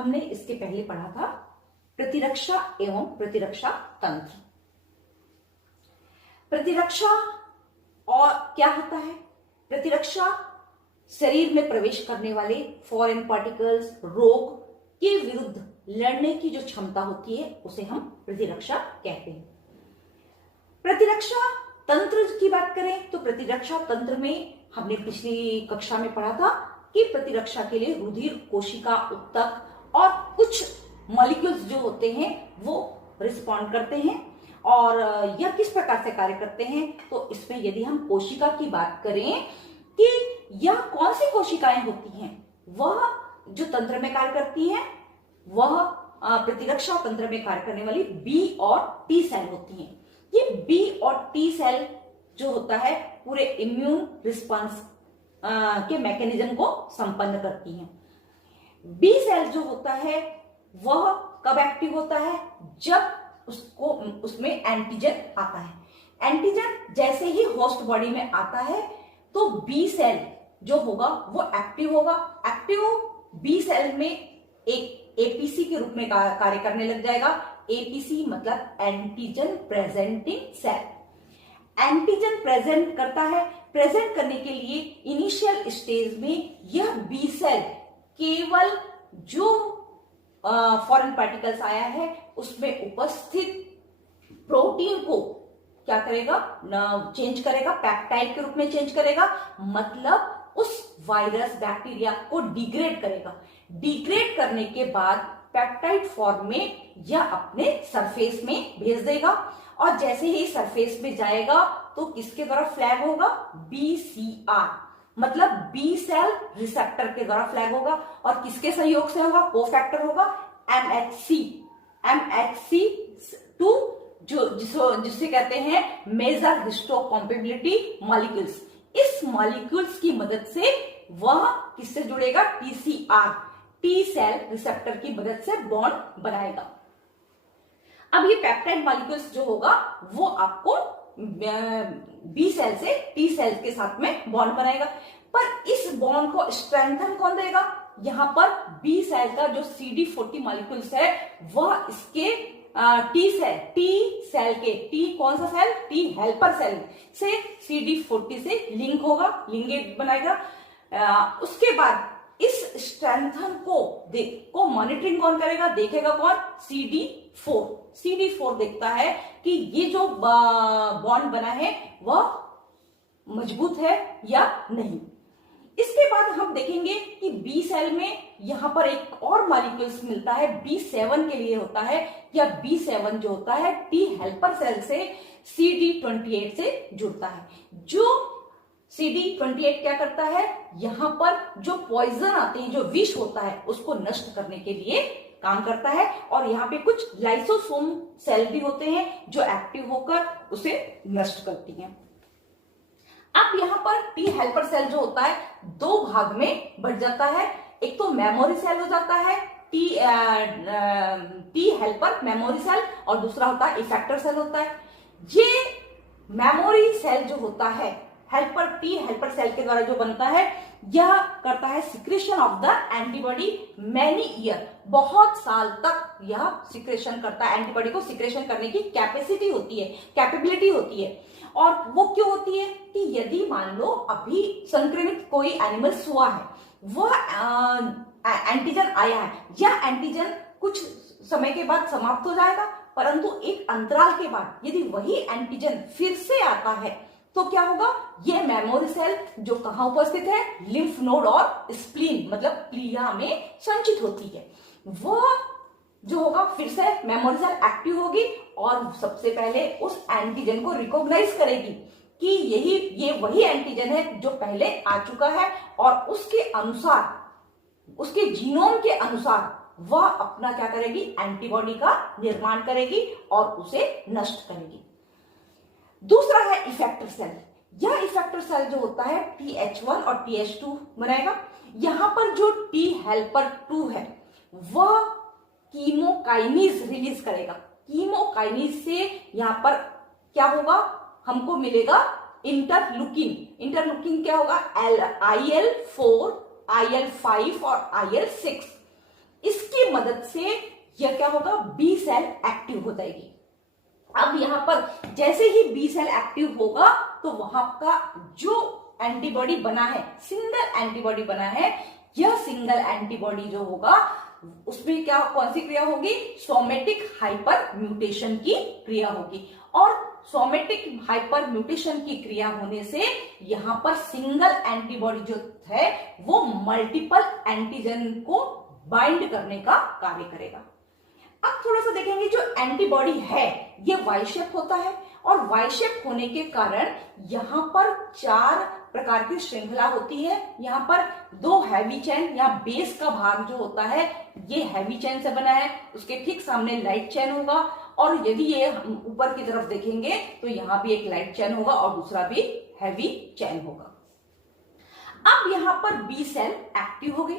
हमने इसके पहले पढ़ा था प्रतिरक्षा एवं प्रतिरक्षा तंत्र। प्रतिरक्षा और क्या होता है? प्रतिरक्षा शरीर में प्रवेश करने वाले फॉरेन पार्टिकल्स, रोग के विरुद्ध लड़ने की जो क्षमता होती है उसे हम प्रतिरक्षा कहते हैं। प्रतिरक्षा तंत्र की बात करें तो प्रतिरक्षा तंत्र में हमने पिछली कक्षा में पढ़ा था कि प्रतिरक्षा के लिए रुधिर, कोशिका, उत्तक और कुछ मॉलिक्यूल्स जो होते हैं वो रिस्पॉन्ड करते हैं। और यह किस प्रकार से कार्य करते हैं? तो इसमें यदि हम कोशिका की बात करें कि यह कौन सी कोशिकाएं होती हैं, वह जो तंत्र में कार्य करती हैं वह प्रतिरक्षा तंत्र में कार्य करने वाली बी और टी सेल होती हैं। ये बी और टी सेल जो होता है पूरे इम्यून रिस्पांस के मैकेनिज्म को संपन्न करती हैं। बी सेल जो होता है वह कब एक्टिव होता है? जब उसमें एंटीजन आता है। एंटीजन जैसे ही होस्ट बॉडी में आता है तो बी सेल जो होगा वो एक्टिव होगा। एक्टिव बी सेल में एक एपीसी के रूप में कार्य करने लग जाएगा। एपीसी मतलब antigen presenting cell. Antigen present करता है। प्रेजेंट करने के लिए इनिशियल स्टेज में यह बी सेल केवल जो फॉरेन पार्टिकल्स आया है उसमें उपस्थित प्रोटीन को क्या करेगा? चेंज करेगा, पेप्टाइड के रूप में चेंज करेगा, मतलब उस वायरस बैक्टीरिया को डिग्रेड करेगा। डिग्रेड करने के बाद पेप्टाइड फॉर्म में यह अपने सरफेस में भेज देगा और जैसे ही सरफेस में जाएगा तो किसके द्वारा फ्लैग होगा? बीसीआर मतलब बी सेल रिसेप्टर के द्वारा फ्लैग होगा। और किसके सहयोग से होगा? कोफैक्टर होगा MHC2 जिसे कहते हैं मेजर हिस्टोकॉम्पेबिलिटी मॉलिक्यूल्स। इस मॉलिक्यूल्स की मदद से वह किससे जुड़ेगा? TCR टी सेल रिसेप्टर की मदद से बॉन्ड बनाएगा। अब ये पेप्टाइड मॉलिक्यूल्स जो होगा वो आपको बी सेल से टी सेल के साथ में बॉन्ड बनाएगा। पर इस बॉन्ड को स्ट्रेंथन कौन देगा? यहां पर बी सेल का जो CD40 मॉलिक्यूल्स है वह इसके टी सेल के टी कौन सा सेल? टी हेल्पर सेल से CD40 से लिंक होगा, लिंकेज बनाएगा। उसके बाद इस स्ट्रेंथन को मॉनिटरिंग कौन करेगा? देखेगा कौन? CD4 देखता है कि ये जो बॉन्ड बना है वह मजबूत है या नहीं। इसके बाद हम देखेंगे कि बी सेल में यहां पर एक और मॉलिक्यूल्स मिलता है, B7 के लिए होता है। या B7 जो होता है टी हेल्पर सेल से CD28 से जुड़ता है। जो CD28 क्या करता है? यहां पर जो पॉइजन आते हैं, जो विष होता है, उसको नष्ट करने के लिए काम करता है। और यहाँ पे कुछ लाइसोसोम सेल भी होते हैं जो एक्टिव होकर उसे नष्ट करती हैं। अब यहाँ पर टी हेल्पर सेल जो होता है दो भाग में बढ़ जाता है। एक तो मेमोरी सेल हो जाता है टी हेल्पर मेमोरी सेल, और दूसरा होता है इफेक्टर सेल होता है। ये मेमोरी सेल जो होता है टी हेल्पर सेल के द्वारा जो बनता है, यह करता है secretion of the antibody many year. बहुत साल तक यह सिक्रेशन करता है। एंटीबॉडी को सिक्रेशन करने की कैपेसिटी होती है, कैपेबिलिटी होती है। और वो क्यों होती है? कि यदि मान लो अभी संक्रमित कोई एनिमल्स हुआ है, वह एंटीजन आया है, यह एंटीजन कुछ समय के बाद समाप्त हो जाएगा, परंतु एक अंतराल के बाद यदि वही एंटीजन फिर से आता है तो क्या होगा? ये मेमोरी सेल जो कहां उपस्थित है? लिम्फ नोड और स्प्लीन मतलब प्लीहा में संचित होती है। वह जो होगा फिर से मेमोरी सेल एक्टिव होगी और सबसे पहले उस एंटीजन को रिकॉग्नाइज करेगी कि ये वही एंटीजन है जो पहले आ चुका है, और उसके अनुसार, उसके जीनोम के अनुसार वह अपना क्या करेगी? एंटीबॉडी का निर्माण करेगी और उसे नष्ट करेगी। दूसरा है इफेक्टर सेल। यह इफेक्टर सेल जो होता है TH1 और TH2 बनाएगा। यहां पर जो टी हेल्पर 2 है वह कीमोकाइनेज रिलीज करेगा। कीमोकाइनेज से यहां पर क्या होगा? हमको मिलेगा इंटरलुकिन। इंटरलुकिन क्या होगा? IL4, IL5 और IL6। इसकी मदद से यह क्या होगा, बी सेल एक्टिव हो जाएगी। अब यहां पर जैसे ही बी सेल एक्टिव होगा तो वहां का जो एंटीबॉडी बना है, सिंगल एंटीबॉडी बना है, यह सिंगल एंटीबॉडी जो होगा उसमें क्या, कौन सी क्रिया होगी, सोमेटिक हाइपर म्यूटेशन की क्रिया होगी। और सोमेटिक हाइपर म्यूटेशन की क्रिया होने से यहां पर सिंगल एंटीबॉडी जो है वो मल्टीपल एंटीजन को बाइंड करने का कार्य करेगा। अब थोड़ा सा देखेंगे, जो एंटीबॉडी है ये वाई शेप होता है, और वाई शेप होने के कारण यहां पर 4 प्रकार की श्रृंखला होती है। यहां पर 2 हैवी चेन, यहाँ बेस का भाग जो होता है ये हैवी चेन से बना है, उसके ठीक सामने लाइट चेन होगा, और यदि ये ऊपर की तरफ देखेंगे तो यहाँ भी एक लाइट चेन होगा और दूसरा भी हैवी चेन होगा। अब यहां पर बी सेल एक्टिव हो गई,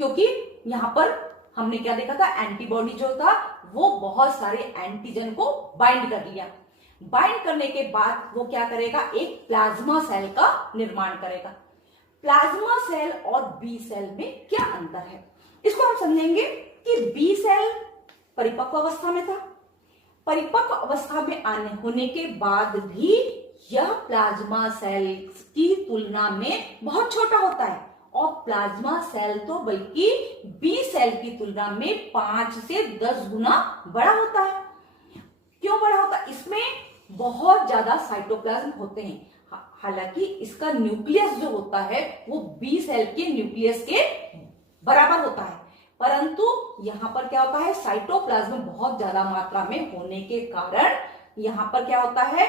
क्योंकि यहां पर हमने क्या देखा था, एंटीबॉडी जो था वो बहुत सारे एंटीजन को बाइंड कर लिया। बाइंड करने के बाद वो क्या करेगा, एक प्लाज्मा सेल का निर्माण करेगा। प्लाज्मा सेल और बी सेल में क्या अंतर है, इसको हम समझेंगे कि बी सेल परिपक्व अवस्था में था, परिपक्व अवस्था में होने के बाद भी यह प्लाज्मा सेल की तुलना में बहुत छोटा होता है, और प्लाज्मा सेल तो बल्कि बी सेल की तुलना में 5 से 10 गुना बड़ा होता है। क्यों बड़ा होता है, इसमें बहुत ज्यादा साइटोप्लाज्म होते हैं। हालांकि इसका न्यूक्लियस जो होता है वो बी सेल के न्यूक्लियस के बराबर होता है, परंतु यहां पर क्या होता है, साइटोप्लाज्म बहुत ज्यादा मात्रा में होने के कारण यहां पर क्या होता है,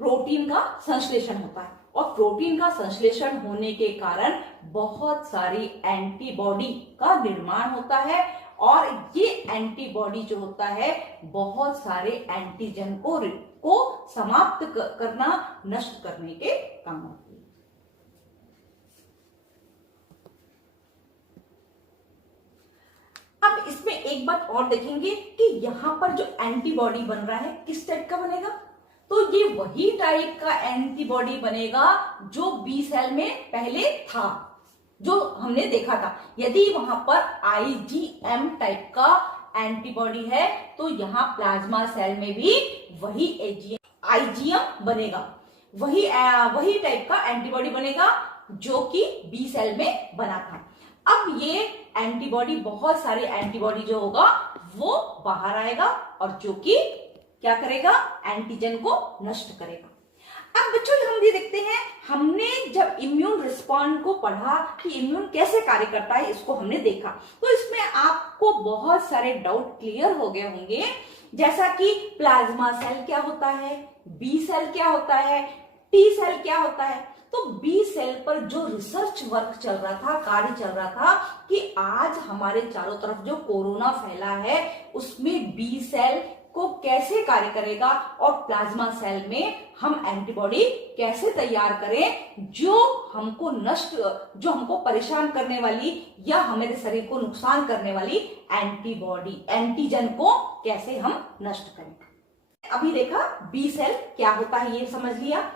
प्रोटीन का संश्लेषण होता है, और प्रोटीन का संश्लेषण होने के कारण बहुत सारी एंटीबॉडी का निर्माण होता है, और ये एंटीबॉडी जो होता है बहुत सारे एंटीजन को समाप्त करना, नष्ट करने के काम आती है। अब इसमें एक बात और देखेंगे कि यहां पर जो एंटीबॉडी बन रहा है किस टाइप का बनेगा, तो ये वही टाइप का एंटीबॉडी बनेगा जो बी सेल में पहले था, जो हमने देखा था। यदि वहां पर आईजीएम टाइप का एंटीबॉडी है तो यहाँ प्लाज्मा सेल में भी वही आईजीएम बनेगा, वही टाइप का एंटीबॉडी बनेगा जो कि बी सेल में बना था। अब ये एंटीबॉडी, बहुत सारे एंटीबॉडी जो होगा वो बाहर आएगा, और जो कि क्या करेगा, एंटीजन को नष्ट करेगा। अब बच्चों हम ये देखते हैं, हमने जब इम्यून रिस्पॉन्स को पढ़ा कि इम्यून कैसे कार्य करता है, इसको हमने देखा, तो इसमें आपको बहुत सारे डाउट क्लियर हो गए होंगे, जैसा कि प्लाज्मा सेल क्या होता है, बी सेल क्या होता है, टी सेल क्या होता है। तो बी सेल पर जो रिसर्च वर्क चल रहा था, कार्य चल रहा था कि आज हमारे चारों तरफ जो कोरोना फैला है उसमें बी सेल को कैसे कार्य करेगा, और प्लाज्मा सेल में हम एंटीबॉडी कैसे तैयार करें जो हमको हमको परेशान करने वाली या हमारे शरीर को नुकसान करने वाली एंटीजन को कैसे हम नष्ट करें। अभी देखा बी सेल क्या होता है, ये समझ लिया।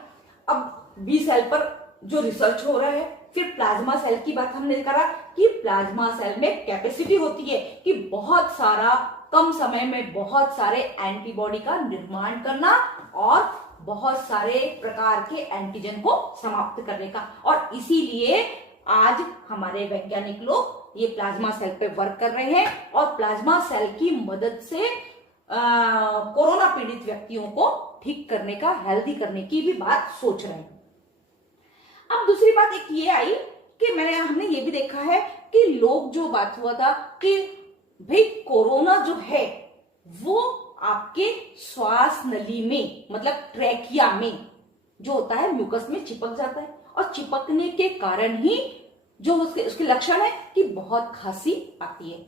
अब बी सेल पर जो रिसर्च हो रहा है, फिर प्लाज्मा सेल की बात हमने करा कि प्लाज्मा सेल में कैपेसिटी होती है कि बहुत सारा, कम समय में बहुत सारे एंटीबॉडी का निर्माण करना और बहुत सारे प्रकार के एंटीजन को समाप्त करने का। और इसीलिए आज हमारे वैज्ञानिक लोग ये प्लाज्मा सेल पे वर्क कर रहे हैं, और प्लाज्मा सेल की मदद से कोरोना पीड़ित व्यक्तियों को ठीक करने का, हेल्दी करने की भी बात सोच रहे हैं। अब दूसरी बात एक ये आई कि हमने ये भी देखा है कि लोग, जो बात हुआ था कि भाई कोरोना जो है वो आपके श्वास नली में, मतलब ट्रैकिया में जो होता है, म्यूकस में चिपक जाता है, और चिपकने के कारण ही जो उसके लक्षण है कि बहुत खांसी आती है।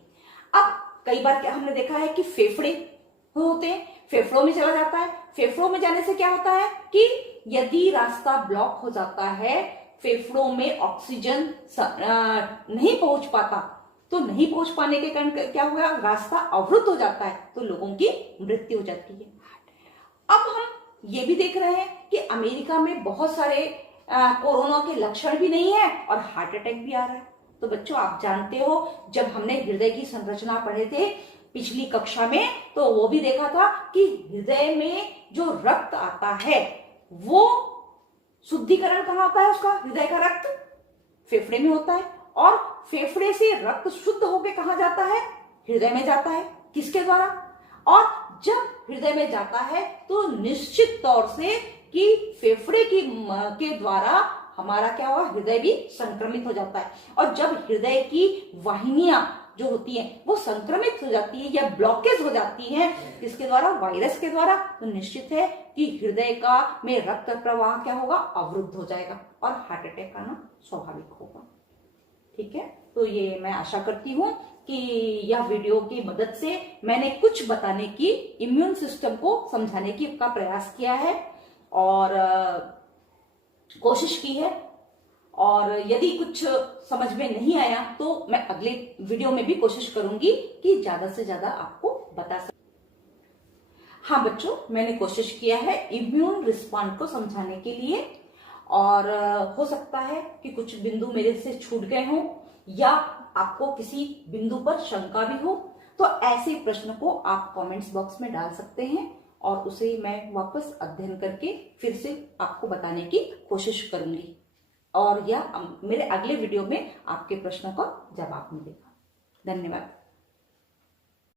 अब कई बार क्या हमने देखा है कि फेफड़े होते हैं, फेफड़ों में चला जाता है। फेफड़ों में जाने से क्या होता है कि यदि रास्ता ब्लॉक हो जाता है, फेफड़ों में ऑक्सीजन नहीं पहुंच पाता, तो नहीं पहुंच पाने के कारण क्या हुआ, रास्ता अवरुद्ध हो जाता है, तो लोगों की मृत्यु हो जाती है। अब हम ये भी देख रहे हैं कि अमेरिका में बहुत सारे कोरोना के लक्षण भी नहीं है और हार्ट अटैक भी आ रहा है। तो बच्चों आप जानते हो, जब हमने हृदय की संरचना पढ़े थे पिछली कक्षा में, तो वो भी देखा था कि हृदय में जो रक्त आता है वो शुद्धिकरण कहाँ होता है उसका, हृदय का रक्त फेफड़े में होता है, और फेफड़े से रक्त शुद्ध होकर कहाँ जाता है, हृदय में जाता है। किसके द्वारा? और जब हृदय में जाता है तो निश्चित तौर से कि फेफड़े के द्वारा हमारा क्या हुआ, हृदय भी संक्रमित हो जाता है। और जब हृदय की वाहिनियां जो होती हैं वो संक्रमित हो जाती है या ब्लॉकेज हो जाती है, किसके द्वारा, वायरस के द्वारा, तो निश्चित है कि हृदय का में रक्त प्रवाह क्या होगा, अवरुद्ध हो जाएगा और हार्ट अटैक आना स्वाभाविक होगा। ठीक है, तो ये मैं आशा करती हूं कि यह वीडियो की मदद से मैंने कुछ बताने की, इम्यून सिस्टम को समझाने की का प्रयास किया है और कोशिश की है। और यदि कुछ समझ में नहीं आया तो मैं अगले वीडियो में भी कोशिश करूंगी कि ज्यादा से ज्यादा आपको बता सकूं। हाँ बच्चों, मैंने कोशिश किया है इम्यून रिस्पॉन्स को समझाने के लिए, और हो सकता है कि कुछ बिंदु मेरे से छूट गए हों या आपको किसी बिंदु पर शंका भी हो, तो ऐसे प्रश्न को आप कमेंट्स बॉक्स में डाल सकते हैं और उसे मैं वापस अध्ययन करके फिर से आपको बताने की कोशिश करूंगी, और यह मेरे अगले वीडियो में आपके प्रश्नों का जवाब मिलेगा। धन्यवाद।